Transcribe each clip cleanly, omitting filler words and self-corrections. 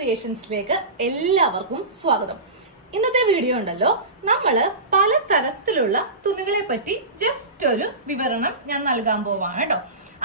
ക്രിയേഷൻസിലേക്ക് എല്ലാവർക്കും സ്വാഗതം. ഇന്നത്തെ വീഡിയോ ഉണ്ടല്ലോ, നമ്മള് പലതരത്തിലുള്ള തുണികളെ പറ്റി ജസ്റ്റ് ഒരു വിവരണം ഞാൻ നൽകാൻ പോവാണ് കേട്ടോ.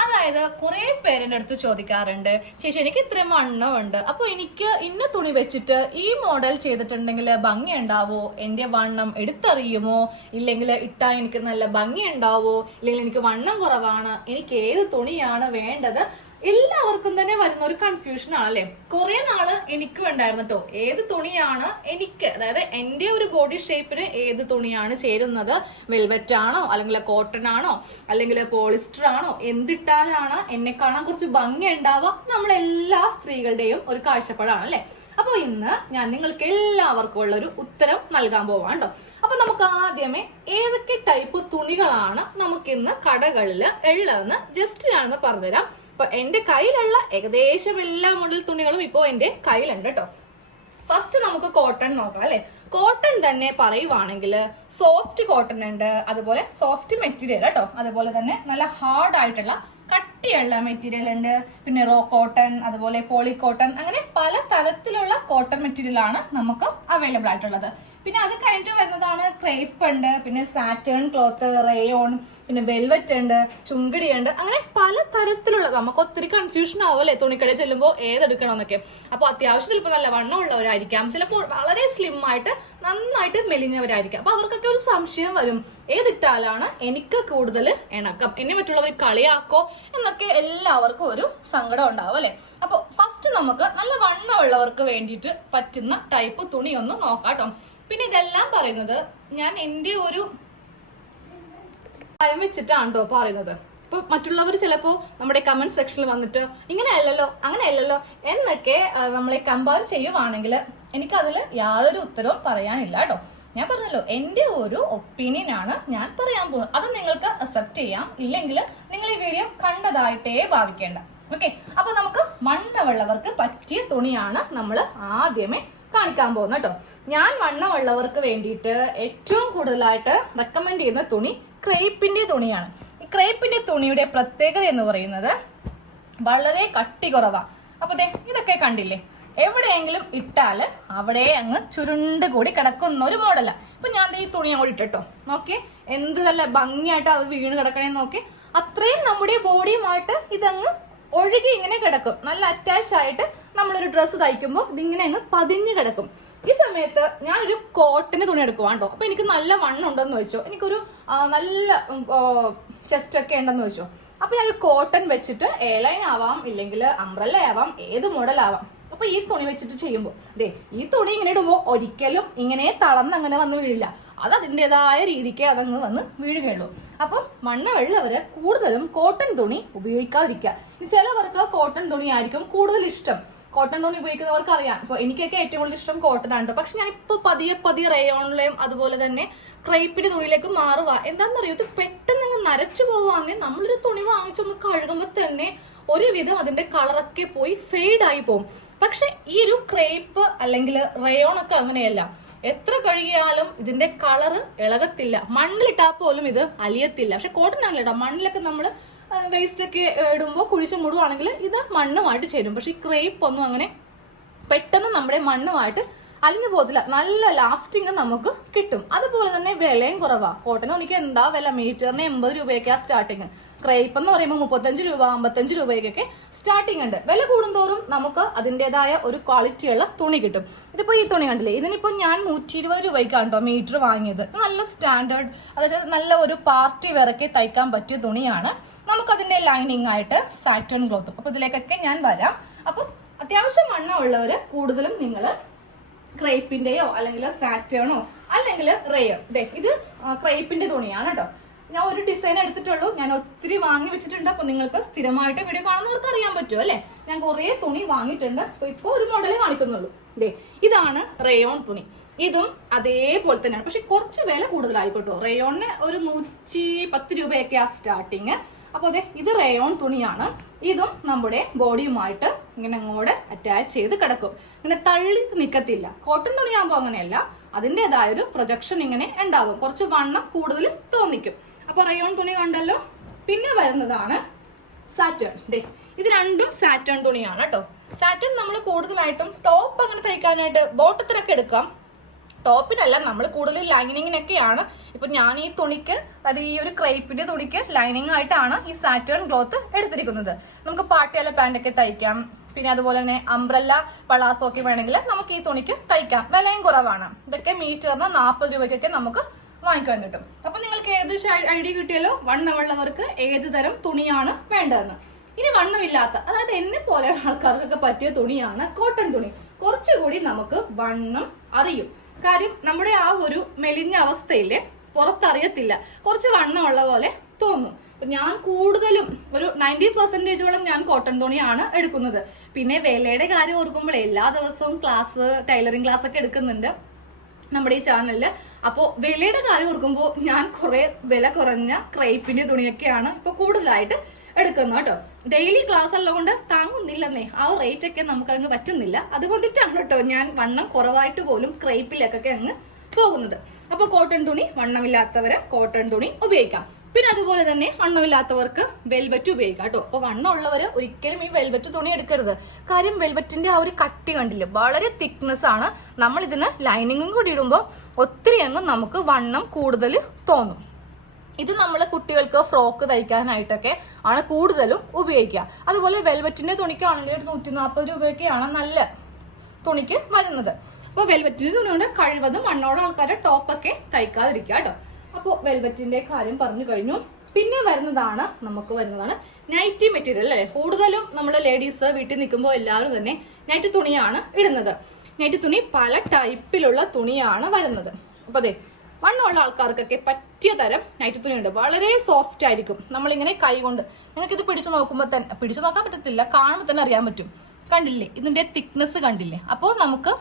അതായത് കുറെ പേരെന്റെ അടുത്ത് ചോദിക്കാറുണ്ട്, ചേച്ചി എനിക്ക് ഇത്രയും വണ്ണമുണ്ട്, അപ്പൊ എനിക്ക് ഇന്ന തുണി വെച്ചിട്ട് ഈ മോഡൽ ചെയ്തിട്ടുണ്ടെങ്കിൽ ഭംഗി ഉണ്ടാവോ, എന്റെ വണ്ണം എടുത്തറിയുമോ, ഇല്ലെങ്കിൽ ഇട്ടാ എനിക്ക് നല്ല ഭംഗി ഉണ്ടാവോ, ഇല്ലെങ്കിൽ എനിക്ക് വണ്ണം കുറവാണ്, എനിക്ക് ഏത് തുണിയാണ് വേണ്ടത്. എല്ലാവർക്കും തന്നെ വരുന്ന ഒരു കൺഫ്യൂഷൻ ആണല്ലേ. കുറെ നാള് എനിക്കും ഉണ്ടായിരുന്നു കേട്ടോ, ഏത് തുണിയാണ് എനിക്ക്, അതായത് എന്റെ ഒരു ബോഡി ഷേപ്പിന് ഏത് തുണിയാണ് ചേരുന്നത്, വെൽവെറ്റ് ആണോ അല്ലെങ്കിൽ കോട്ടൺ ആണോ അല്ലെങ്കിൽ പോളിസ്റ്റർ ആണോ, എന്തിട്ടാലാണ് എന്നെ കാണാൻ കുറച്ച് ഭംഗി ഉണ്ടാവുക, നമ്മളെല്ലാ സ്ത്രീകളുടെയും ഒരു കാഴ്ചപ്പാടാണ് അല്ലെ. അപ്പൊ ഇന്ന് ഞാൻ നിങ്ങൾക്ക് എല്ലാവർക്കും ഉള്ള ഒരു ഉത്തരം നൽകാൻ പോവാണ് കേട്ടോ. അപ്പൊ നമുക്ക് ആദ്യമേ ഏതൊക്കെ ടൈപ്പ് തുണികളാണ് നമുക്കിന്ന് കടകളിൽ ഉള്ളതെന്ന് ജസ്റ്റ് ഞാനൊന്ന് പറഞ്ഞുതരാം. അപ്പൊ എന്റെ കയ്യിലുള്ള ഏകദേശം എല്ലാ മോഡൽ തുണികളും ഇപ്പോ എന്റെ കയ്യിലുണ്ട് കേട്ടോ. ഫസ്റ്റ് നമുക്ക് കോട്ടൺ നോക്കാം അല്ലെ. കോട്ടൺ തന്നെ പറയുവാണെങ്കിൽ സോഫ്റ്റ് കോട്ടൺ ഉണ്ട്, അതുപോലെ സോഫ്റ്റ് മെറ്റീരിയൽ കേട്ടോ, അതുപോലെ തന്നെ നല്ല ഹാർഡ് ആയിട്ടുള്ള കട്ടിയുള്ള മെറ്റീരിയൽ ഉണ്ട്, പിന്നെ റോ കോട്ടൺ, അതുപോലെ പോളി കോട്ടൺ, അങ്ങനെ പല തരത്തിലുള്ള കോട്ടൺ മെറ്റീരിയൽ ആണ് നമുക്ക് അവൈലബിൾ ആയിട്ടുള്ളത്. പിന്നെ അത് കഴിഞ്ഞിട്ട് വരുന്നതാണ് ക്രേപ്പ് ഉണ്ട്, പിന്നെ സാറ്റേൺ ക്ലോത്ത്, റേയോൺ, പിന്നെ വെൽവെറ്റ് ഉണ്ട്, ചുങ്കടി ഉണ്ട്, അങ്ങനെ പല തരത്തിലുള്ള. നമുക്ക് ഒത്തിരി കൺഫ്യൂഷൻ ആവും അല്ലെ തുണിക്കടയിൽ ചെല്ലുമ്പോൾ ഏതെടുക്കണം എന്നൊക്കെ. അപ്പൊ അത്യാവശ്യം ചിലപ്പോൾ നല്ല വണ്ണം ഉള്ളവരായിരിക്കാം, ചിലപ്പോൾ വളരെ സ്ലിം ആയിട്ട് നന്നായിട്ട് മെലിഞ്ഞവരായിരിക്കാം. അപ്പൊ അവർക്കൊക്കെ ഒരു സംശയം വരും, ഏതിട്ടാലാണ് എനിക്ക് കൂടുതൽ ഇണക്കം, എന്നെ മറ്റുള്ളവർ കളിയാക്കോ എന്നൊക്കെ എല്ലാവർക്കും ഒരു സങ്കടം ഉണ്ടാവും അല്ലെ. അപ്പൊ ഫസ്റ്റ് നമുക്ക് നല്ല വണ്ണമുള്ളവർക്ക് വേണ്ടിയിട്ട് പറ്റുന്ന ടൈപ്പ് തുണി ഒന്ന് നോക്കാട്ടോ. പിന്നെ ഇതെല്ലാം പറയുന്നത് ഞാൻ എന്റെ ഒരു ഭയം വെച്ചിട്ടാണോ പറയുന്നത്. ഇപ്പൊ മറ്റുള്ളവർ ചിലപ്പോ നമ്മുടെ കമന്റ് സെക്ഷനിൽ വന്നിട്ട് ഇങ്ങനെ അല്ലല്ലോ അങ്ങനെ അല്ലല്ലോ എന്നൊക്കെ നമ്മളെ കമ്പയർ ചെയ്യുവാണെങ്കിൽ എനിക്ക് അതിൽ യാതൊരു ഉത്തരവും പറയാനില്ല കേട്ടോ. ഞാൻ പറഞ്ഞല്ലോ, എന്റെ ഒരു ഒപ്പീനിയൻ ആണ് ഞാൻ പറയാൻ പോകുന്നത്. അത് നിങ്ങൾക്ക് അക്സെപ്റ്റ് ചെയ്യാം, ഇല്ലെങ്കിൽ നിങ്ങൾ ഈ വീഡിയോ കണ്ടതായിട്ടേ ഭാവിക്കേണ്ട. ഓക്കെ, അപ്പൊ നമുക്ക് വണ്ണമുള്ളവർക്ക് പറ്റിയ തുണിയാണ് നമ്മൾ ആദ്യമേ കാണിക്കാൻ പോകുന്നത് കേട്ടോ. ഞാൻ വണ്ണമുള്ളവർക്ക് വേണ്ടിയിട്ട് ഏറ്റവും കൂടുതലായിട്ട് റെക്കമെൻഡ് ചെയ്യുന്ന തുണി ക്രേപ്പിന്റെ തുണിയാണ്. ഈ ക്രേപ്പിന്റെ തുണിയുടെ പ്രത്യേകത എന്ന് പറയുന്നത് വളരെ കട്ടി കുറവാണ്. അപ്പൊ ഇതൊക്കെ കണ്ടില്ലേ, എവിടെയെങ്കിലും ഇട്ടാല് അവിടെ അങ്ങ് ചുരുണ്ട് കൂടി കിടക്കുന്ന ഒരു മോഡലാ. ഇപ്പൊ ഞാൻ ഈ തുണി അങ്ങോട്ട് ഇട്ടോ, നോക്കി എന്ത് നല്ല ഭംഗിയായിട്ട് അത് വീണ് കിടക്കണേന്ന് നോക്കി. അത്രയും നമ്മുടെ ബോഡിയുമായിട്ട് ഇതങ്ങ് ഒഴുകി ഇങ്ങനെ കിടക്കും, നല്ല അറ്റാച്ച് ആയിട്ട് നമ്മളൊരു ഡ്രസ്സ് തയ്ക്കുമ്പോൾ ഇതിങ്ങനെ അങ്ങ് പതിഞ്ഞ് കിടക്കും. ഈ സമയത്ത് ഞാനൊരു കോട്ടന് തുണി എടുക്കുവാണ്ടോ, അപ്പൊ എനിക്ക് നല്ല വണ്ണം ഉണ്ടെന്ന് വെച്ചോ, എനിക്കൊരു നല്ല ചെസ്റ്റ് ഒക്കെ ഉണ്ടെന്ന് വെച്ചോ, അപ്പൊ ഞാനൊരു കോട്ടൺ വെച്ചിട്ട് എയർലൈൻ ആവാം, ഇല്ലെങ്കിൽ അംബ്രല്ല ആവാം, ഏത് മോഡൽ ആവാം. അപ്പൊ ഈ തുണി വെച്ചിട്ട് ചെയ്യുമ്പോൾ ഈ തുണി ഇങ്ങനെ ഇടുമ്പോൾ ഒരിക്കലും ഇങ്ങനെ തളർന്നങ്ങനെ വന്ന് വീഴില്ല, അത് അതിൻ്റെതായ രീതിക്ക് അതങ്ങ് വന്ന് വീഴുകയുള്ളൂ. അപ്പൊ വണ്ണമുള്ളവര് കൂടുതലും കോട്ടൺ തുണി ഉപയോഗിക്കാതിരിക്കുക. ചിലവർക്ക് കോട്ടൺ തുണി ആയിരിക്കും കൂടുതൽ ഇഷ്ടം. കോട്ടൺ തുണി ഉപയോഗിക്കുന്നവർക്ക് അറിയാം. ഇപ്പൊ എനിക്കൊക്കെ ഏറ്റവും കൂടുതൽ ഇഷ്ടം കോട്ടൺ ആണ്. പക്ഷെ ഞാൻ ഇപ്പൊ പതിയെ റേയോണിലെയും അതുപോലെ തന്നെ ക്രേപ്പിന്റെ തുണിയിലേക്ക് മാറുക. എന്താണെന്നറിയോ, ഇത് പെട്ടെന്ന് നരച്ചു പോവാന്നെ. നമ്മളൊരു തുണി വാങ്ങിച്ചൊന്ന് കഴുകുമ്പോൾ തന്നെ ഒരുവിധം അതിന്റെ കളറൊക്കെ പോയി ഫെയ്ഡ് ആയി പോകും. പക്ഷെ ഈ ഒരു ക്രേപ്പ് അല്ലെങ്കിൽ റേയോൺ ഒക്കെ അങ്ങനെയല്ല, എത്ര കഴുകിയാലും ഇതിന്റെ കളറ് ഇളകത്തില്ല, മണ്ണിലിട്ടാൽ പോലും ഇത് അലിയത്തില്ല. പക്ഷെ കോട്ടൺ ആണല്ലോ കേട്ടോ, മണ്ണിലൊക്കെ നമ്മൾ വേസ്റ്റ് ഒക്കെ ഇടുമ്പോൾ കുഴിച്ച് മൂടുവാണെങ്കിൽ ഇത് മണ്ണുമായിട്ട് ചേരും. പക്ഷെ ഈ ക്രേപ്പ് ഒന്നും അങ്ങനെ പെട്ടെന്ന് നമ്മുടെ മണ്ണുമായിട്ട് അലിഞ്ഞു പോകത്തില്ല, നല്ല ലാസ്റ്റിങ് നമുക്ക് കിട്ടും. അതുപോലെ തന്നെ വിലയും കുറവാ. കോട്ടൺ തുണിക്ക് എന്താ വില, മീറ്ററിന് 80 രൂപയൊക്കെയാ സ്റ്റാർട്ടിങ്. ക്രേപ്പ് എന്ന് പറയുമ്പോൾ 35 രൂപ 55 രൂപയ്ക്കൊക്കെ സ്റ്റാർട്ടിങ് ഉണ്ട്. വില കൂടുന്തോറും നമുക്ക് അതിൻ്റെതായ ഒരു ക്വാളിറ്റിയുള്ള തുണി കിട്ടും. ഇതിപ്പോ ഈ തുണി കണ്ടില്ലേ, ഇതിനിപ്പോ ഞാൻ 120 രൂപയ്ക്കാണ് കേട്ടോ മീറ്റർ വാങ്ങിയത്. നല്ല സ്റ്റാൻഡേർഡ്, അതായത് നല്ല ഒരു പാർട്ടി വെറൊക്കെ തയ്ക്കാൻ പറ്റിയ തുണിയാണ്. നമുക്കതിന്റെ ലൈനിങ് ആയിട്ട് സാറ്റേൺ ക്ലോത്തും. അപ്പൊ ഇതിലേക്കൊക്കെ ഞാൻ വരാം. അപ്പൊ അത്യാവശ്യം വണ്ണമുള്ളവര് കൂടുതലും നിങ്ങൾ ക്രേപ്പിന്റെയോ അല്ലെങ്കിൽ സാറ്റേണോ അല്ലെങ്കിൽ റേയോ, ഇത് ക്രേപ്പിന്റെ തുണിയാണ് കേട്ടോ. ഞാൻ ഒരു ഡിസൈൻ എടുത്തിട്ടുള്ളൂ, ഞാൻ ഒത്തിരി വാങ്ങി വെച്ചിട്ടുണ്ട്. അപ്പൊ നിങ്ങൾക്ക് സ്ഥിരമായിട്ട് വീഡിയോ കാണുന്നവർക്ക് അറിയാൻ പറ്റും അല്ലെ, ഞാൻ കുറെ തുണി വാങ്ങിയിട്ടുണ്ട്. ഇപ്പൊ ഒരു മോഡലേ കാണിക്കുന്നുള്ളൂ. ഇതാണ് റേയോൺ തുണി. ഇതും അതേപോലെ തന്നെയാണ്, പക്ഷെ കുറച്ച് വില കൂടുതലായിക്കോട്ടോ. റേയോണിന് ഒരു 110 രൂപയൊക്കെയാ സ്റ്റാർട്ടിങ്. അപ്പൊ ഇത് റേയോൺ തുണിയാണ്. ഇതും നമ്മുടെ ബോഡിയുമായിട്ട് ഇങ്ങനെ അങ്ങോട്ട് അറ്റാച്ച് ചെയ്ത് കിടക്കും, ഇങ്ങനെ തള്ളി നിൽക്കത്തില്ല. കോട്ടൺ തുണിയാകുമ്പോൾ അങ്ങനെയല്ല, അതിൻ്റെതായ ഒരു പ്രൊജക്ഷൻ ഇങ്ങനെ ഉണ്ടാവും, കുറച്ച് വണ്ണം കൂടുതൽ തോന്നിക്കും. അപ്പൊ റയോൺ തുണി കണ്ടല്ലോ. പിന്നെ വരുന്നതാണ് സാറ്റേൺ. ഇത് രണ്ടും സാറ്റേൺ തുണിയാണ് കേട്ടോ. സാറ്റൻ നമ്മൾ കൂടുതലായിട്ടും ടോപ്പ് അങ്ങനെ തയ്ക്കാനായിട്ട് ബോട്ടത്തിനൊക്കെ എടുക്കാം. ടോപ്പിനല്ല, നമ്മൾ കൂടുതൽ ലൈനിങ്ങിനൊക്കെയാണ്. ഇപ്പൊ ഞാൻ ഈ തുണിക്ക്, അത് ഈ ഒരു ക്രേപ്പിന്റെ തുണിക്ക് ലൈനിങ് ആയിട്ടാണ് ഈ സാറ്റേൺ ക്ലോത്ത് എടുത്തിരിക്കുന്നത്. നമുക്ക് പാട്ടിയാല പാൻറ്റൊക്കെ തയ്ക്കാം. പിന്നെ അതുപോലെ തന്നെ അംബ്രല്ല പളാസോ ഒക്കെ വേണമെങ്കിൽ നമുക്ക് ഈ തുണിക്ക് തയ്ക്കാം. വിലയും കുറവാണ്. ഇതൊക്കെ മീറ്ററിന് 40 രൂപയ്ക്കൊക്കെ നമുക്ക് വാങ്ങിക്കാൻ കിട്ടും. അപ്പൊ നിങ്ങൾക്ക് ഏകദേശം ഐഡിയ കിട്ടിയല്ലോ വണ്ണമുള്ളവർക്ക് ഏത് തരം തുണിയാണ് വേണ്ടതെന്ന്. ഇനി വണ്ണമില്ലാത്ത, അതായത് എന്നെ പോലെ ആൾക്കാർക്കൊക്കെ പറ്റിയ തുണിയാണ് കോട്ടൺ തുണി. കുറച്ചുകൂടി നമുക്ക് വണ്ണം അറിയും. കാര്യം നമ്മുടെ ആ ഒരു മെലിഞ്ഞ അവസ്ഥയില് പുറത്തറിയത്തില്ല, കുറച്ച് വണ്ണമുള്ള പോലെ തോന്നും. ഞാൻ കൂടുതലും ഒരു 90% ഞാൻ കോട്ടൺ തുണിയാണ് എടുക്കുന്നത്. പിന്നെ വിലയുടെ കാര്യം ഓർക്കുമ്പോൾ എല്ലാ ദിവസവും ടൈലറിംഗ് ക്ലാസ് ഒക്കെ എടുക്കുന്നുണ്ട് നമ്മുടെ ഈ ചാനലില്. അപ്പോൾ വിലയുടെ കാര്യം ഓർക്കുമ്പോൾ ഞാൻ കുറെ വില കുറഞ്ഞ ക്രേപ്പിന്റെ തുണിയൊക്കെയാണ് ഇപ്പൊ കൂടുതലായിട്ട് എടുക്കുന്നത് കേട്ടോ. ഡെയിലി ക്ലാസ് ഉള്ളതുകൊണ്ട് താങ്ങുന്നില്ലെന്നേ, ആ റേറ്റ് ഒക്കെ നമുക്ക് അങ്ങ് പറ്റുന്നില്ല. അതുകൊണ്ടിട്ടാണ് കേട്ടോ ഞാൻ വണ്ണം കുറവായിട്ട് പോലും ക്രേപ്പിലേക്കൊക്കെ അങ്ങ് പോകുന്നത്. അപ്പൊ കോട്ടൺ തുണി വണ്ണമില്ലാത്തവര് കോട്ടൺ തുണി ഉപയോഗിക്കാം. പിന്നെ അതുപോലെ തന്നെ വണ്ണമില്ലാത്തവർക്ക് വെൽവെറ്റ് ഉപയോഗിക്കാം കേട്ടോ. അപ്പൊ വണ്ണമുള്ളവര് ഒരിക്കലും ഈ വെൽവെറ്റ് തുണി എടുക്കരുത്. കാര്യം വെൽവെറ്റിന്റെ ആ ഒരു കട്ടി കണ്ടില്ലേ, വളരെ തിക്നെസ് ആണ്. നമ്മൾ ഇതിന് ലൈനിങ്ങും കൂടി ഇടുമ്പോൾ ഒത്തിരി അങ്ങ് നമുക്ക് വണ്ണം കൂടുതൽ തോന്നും. ഇത് നമ്മൾ കുട്ടികൾക്ക് ഫ്രോക്ക് തയ്ക്കാനായിട്ടൊക്കെ ആണ് കൂടുതലും ഉപയോഗിക്കുക. അതുപോലെ വെൽവെറ്റിന്റെ തുണിക്കാണെങ്കിൽ ഒരു 140 രൂപയൊക്കെയാണ് നല്ല തുണിക്ക് വരുന്നത്. അപ്പൊ വെൽവെറ്റിന്റെ തുണി കൊണ്ട് കഴിവതും വണ്ണോടെ ആൾക്കാരെ ടോപ്പൊക്കെ തയ്ക്കാതിരിക്കുക കേട്ടോ. അപ്പോൾ വെൽവെറ്റിന്റെ കാര്യം പറഞ്ഞു കഴിഞ്ഞു. പിന്നെ നമുക്ക് വരുന്നതാണ് നൈറ്റി മെറ്റീരിയൽ അല്ലേ. കൂടുതലും നമ്മുടെ ലേഡീസ് വീട്ടിൽ നിൽക്കുമ്പോൾ എല്ലാവരും തന്നെ നൈറ്റി തുണിയാണ് ഇടുന്നത്. നൈറ്റി തുണി പല ടൈപ്പിലുള്ള തുണിയാണ് വരുന്നത്. അപ്പൊ അതെ, വണ്ണമുള്ള ആൾക്കാർക്കൊക്കെ പറ്റിയ തരം നൈറ്റി തുണിയുണ്ട്. വളരെ സോഫ്റ്റ് ആയിരിക്കും. നമ്മളിങ്ങനെ കൈ കൊണ്ട്, നിങ്ങൾക്ക് ഇത് പിടിച്ചു നോക്കുമ്പോൾ തന്നെ, പിടിച്ചു നോക്കാൻ പറ്റത്തില്ല, കാണുമ്പോൾ തന്നെ അറിയാൻ പറ്റും. കണ്ടില്ലേ ഇതിന്റെ തിക്നെസ് കണ്ടില്ലേ. അപ്പോൾ നമുക്ക്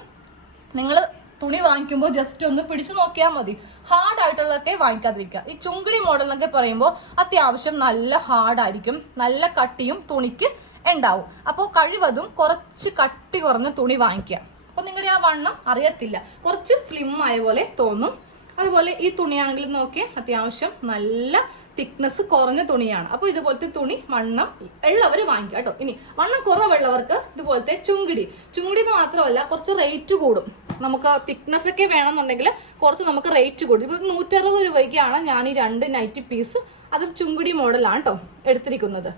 നിങ്ങൾ തുണി വാങ്ങിക്കുമ്പോൾ ജസ്റ്റ് ഒന്ന് പിടിച്ചു നോക്കിയാൽ മതി. ഹാർഡ് ആയിട്ടുള്ളതൊക്കെ വാങ്ങിക്കാതിരിക്കുക. ഈ ചുങ്കിടി മോഡൽ എന്നൊക്കെ പറയുമ്പോൾ അത്യാവശ്യം നല്ല ഹാർഡായിരിക്കും, നല്ല കട്ടിയും തുണിക്ക് ഉണ്ടാവും. അപ്പോൾ കഴിവതും കുറച്ച് കട്ടി കുറഞ്ഞ തുണി വാങ്ങിക്കുക. അപ്പൊ നിങ്ങളുടെ ആ വണ്ണം അറിയത്തില്ല, കുറച്ച് സ്ലിം ആയ പോലെ തോന്നും. അതുപോലെ ഈ തുണിയാണെങ്കിൽ നോക്കിയാൽ അത്യാവശ്യം നല്ല തിക്നെസ് കുറഞ്ഞ തുണിയാണ്. അപ്പൊ ഇതുപോലത്തെ തുണി വണ്ണം ഉള്ളവർ വാങ്ങിക്കുക കേട്ടോ. ഇനി വണ്ണം കുറവുള്ളവർക്ക് ഇതുപോലത്തെ ചുങ്കിടി എന്ന് മാത്രമല്ല കുറച്ച് റേറ്റ് കൂടും. നമുക്ക് തിക്നെസ് ഒക്കെ വേണമെന്നുണ്ടെങ്കിൽ കുറച്ച് നമുക്ക് റേറ്റ് കൂടും. ഇപ്പൊ 160 രൂപയ്ക്കാണ് ഞാൻ ഈ 2 നൈറ്റി പീസ്, അത് ചുങ്കിടി മോഡലാണ് കേട്ടോ എടുത്തിരിക്കുന്നത്.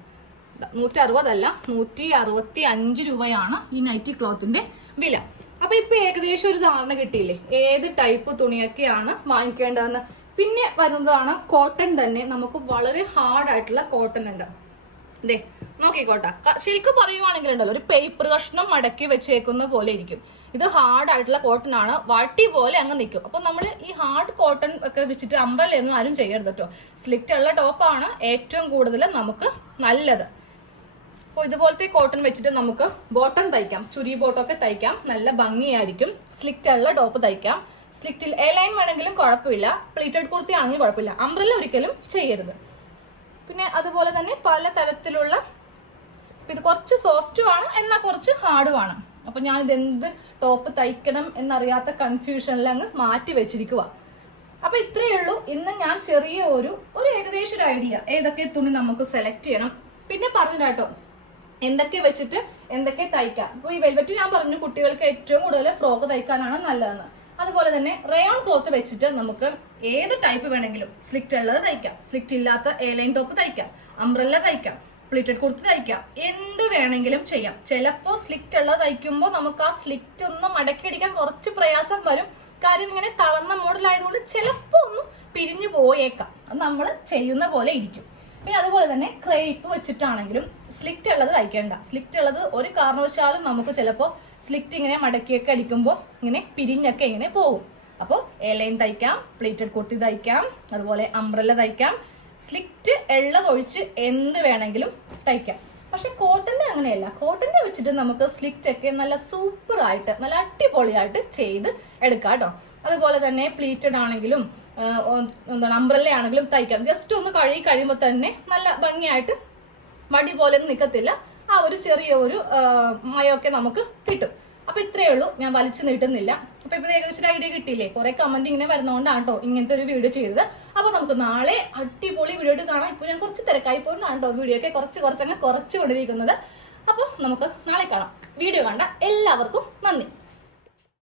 160 അല്ല, 165 രൂപയാണ് ഈ നൈറ്റി ക്ലോത്തിന്റെ വില. അപ്പൊ ഇപ്പൊ ഏകദേശം ഒരു ധാരണ കിട്ടിയില്ലേ ഏത് ടൈപ്പ് തുണിയൊക്കെയാണ് വാങ്ങിക്കേണ്ടതെന്ന്. പിന്നെ വരുന്നതാണ് കോട്ടൺ തന്നെ. നമുക്ക് വളരെ ഹാർഡ് ആയിട്ടുള്ള കോട്ടൺ ഉണ്ട്. ഇതേ നോക്കിക്കോട്ടെ, ശരിക്കും പറയുവാണെങ്കിൽ ഉണ്ടല്ലോ ഒരു പേപ്പർ കഷ്ണം മടക്കി വെച്ചേക്കുന്ന പോലെ ഇരിക്കും. ഇത് ഹാർഡ് ആയിട്ടുള്ള കോട്ടൺ ആണ്, വട്ടി പോലെ അങ്ങ് നിൽക്കും. അപ്പൊ നമ്മൾ ഈ ഹാർഡ് കോട്ടൺ ഒക്കെ വെച്ചിട്ട് അംബ്രല്ല ആരും ചെയ്യരുത് കേട്ടോ. സ്ലിറ്റ് ഉള്ള ടോപ്പാണ് ഏറ്റവും കൂടുതൽ നമുക്ക് നല്ലത്. അപ്പോൾ ഇതുപോലത്തെ കോട്ടൺ വെച്ചിട്ട് നമുക്ക് ബോട്ടം തയ്ക്കാം, ചുരി ബോട്ടമൊക്കെ തയ്ക്കാം, നല്ല ഭംഗിയായിരിക്കും. സ്ലിറ്റ് ഉള്ള ടോപ്പ് തയ്ക്കാം. സ്ലിറ്റിൽ എ ലൈൻ വേണമെങ്കിലും കുഴപ്പമില്ല, പ്ലീറ്റഡ് കുർത്തി ആണെങ്കിലും കുഴപ്പമില്ല. അംബ്രല്ല ഒരിക്കലും ചെയ്യരുത്. പിന്നെ അതുപോലെ തന്നെ പല തരത്തിലുള്ള, ഇത് കുറച്ച് സോഫ്റ്റുമാണ് എന്നാൽ കുറച്ച് ഹാർഡുമാണ്. അപ്പൊ ഞാനിത് എന്ത് ടോപ്പ് തയ്ക്കണം എന്നറിയാത്ത കൺഫ്യൂഷനിൽ അങ്ങ് മാറ്റി വെച്ചിരിക്കുക. അപ്പൊ ഇത്രയേ ഉള്ളൂ ഇന്ന് ഞാൻ ചെറിയ ഒരു ഏകദേശം ഒരു ഐഡിയ ഏതൊക്കെ തുണി നമുക്ക് സെലക്ട് ചെയ്യണം. പിന്നെ പറഞ്ഞിട്ടോ എന്തൊക്കെ വെച്ചിട്ട് എന്തൊക്കെ തയ്ക്കാം. അപ്പൊ ഈ വെൽവെറ്റ് ഞാൻ പറഞ്ഞു കുട്ടികൾക്ക് ഏറ്റവും കൂടുതൽ ഫ്രോക്ക് തയ്ക്കാനാണ് നല്ലതെന്ന്. അതുപോലെ തന്നെ റയോൺ ക്ലോത്ത് വെച്ചിട്ട് നമുക്ക് ഏത് ടൈപ്പ് വേണമെങ്കിലും, സ്ലിറ്റ് ഉള്ളത് തയ്ക്കാം, സ്ലിറ്റ് ഇല്ലാത്ത എ ലൈൻ ടോപ്പ് തയ്ക്കാം, അംബ്രല്ല തയ്ക്കാം, പ്ലീറ്റഡ് കുർത്തി തയ്ക്കാം, എന്ത് വേണമെങ്കിലും ചെയ്യാം. ചിലപ്പോ സ്ലിറ്റ് ഉള്ളത് തയ്ക്കുമ്പോൾ നമുക്ക് ആ സ്ലിറ്റ് ഒന്ന് മടക്കിയടിക്കാൻ കുറച്ച് പ്രയാസം വരും. കാര്യം ഇങ്ങനെ തളർന്ന മോഡൽ ആയതുകൊണ്ട് ചിലപ്പോ ഒന്ന് പിരിഞ്ഞു പോയേക്കാം. അത് നമ്മൾ ചെയ്യുന്ന പോലെ ഇരിക്കും. പിന്നെ അതുപോലെ തന്നെ ക്രേപ്പ് വെച്ചിട്ടാണെങ്കിലും സ്ലിറ്റ് ഉള്ളത് തയ്ക്കേണ്ട. സ്ലിറ്റ് ഉള്ളത് ഒരു കാരണവശാലും നമുക്ക് ചിലപ്പോൾ സ്ലിറ്റ് ഇങ്ങനെ മടക്കിയൊക്കെ അടിക്കുമ്പോൾ ഇങ്ങനെ പിരിഞ്ഞൊക്കെ ഇങ്ങനെ പോകും. അപ്പോൾ എ ലൈൻ തയ്ക്കാം, പ്ലീറ്റഡ് കുർത്തി തയ്ക്കാം, അതുപോലെ അംബ്രല്ല തയ്ക്കാം, സ്ലിറ്റ് ഉള്ളതൊഴിച്ച് എന്ത് വേണമെങ്കിലും തയ്ക്കാം. പക്ഷെ കോട്ടന്റെ അങ്ങനെയല്ല. കോട്ടന്റെ വെച്ചിട്ട് നമുക്ക് സ്ലിറ്റ് ഒക്കെ നല്ല സൂപ്പർ ആയിട്ട് നല്ല അടിപൊളിയായിട്ട് ചെയ്ത് എടുക്കാം കേട്ടോ. അതുപോലെ തന്നെ പ്ലീറ്റഡ് ആണെങ്കിലും അംബ്രല്ല ആണെങ്കിലും തയ്ക്കാം. ജസ്റ്റ് ഒന്ന് കഴുകി കഴിയുമ്പോൾ തന്നെ നല്ല ഭംഗിയായിട്ട് വടി പോലെ ഒന്നും നിൽക്കത്തില്ല. ആ ഒരു ചെറിയ ഒരു മയമൊക്കെ നമുക്ക് കിട്ടും. അപ്പൊ ഇത്രയേ ഉള്ളൂ, ഞാൻ വലിച്ചു നീട്ടുന്നില്ല. അപ്പൊ ഇപ്പൊ ഏകദേശം ഐഡിയ കിട്ടിയില്ലേ? കുറെ കമന്റ് ഇങ്ങനെ വരുന്നതുകൊണ്ടാണ് കേട്ടോ ഇങ്ങനത്തെ ഒരു വീഡിയോ ചെയ്തത്. അപ്പൊ നമുക്ക് നാളെ അടിപൊളി വീഡിയോ ആയിട്ട് കാണാം. ഇപ്പൊ ഞാൻ കുറച്ച് തിരക്കായി പോയിട്ടാണ് കേട്ടോ വീഡിയോ ഒക്കെ കുറച്ചങ്ങ് കുറച്ചുകൊണ്ടിരിക്കുന്നത്. അപ്പൊ നമുക്ക് നാളെ കാണാം. വീഡിയോ കണ്ട എല്ലാവർക്കും നന്ദി.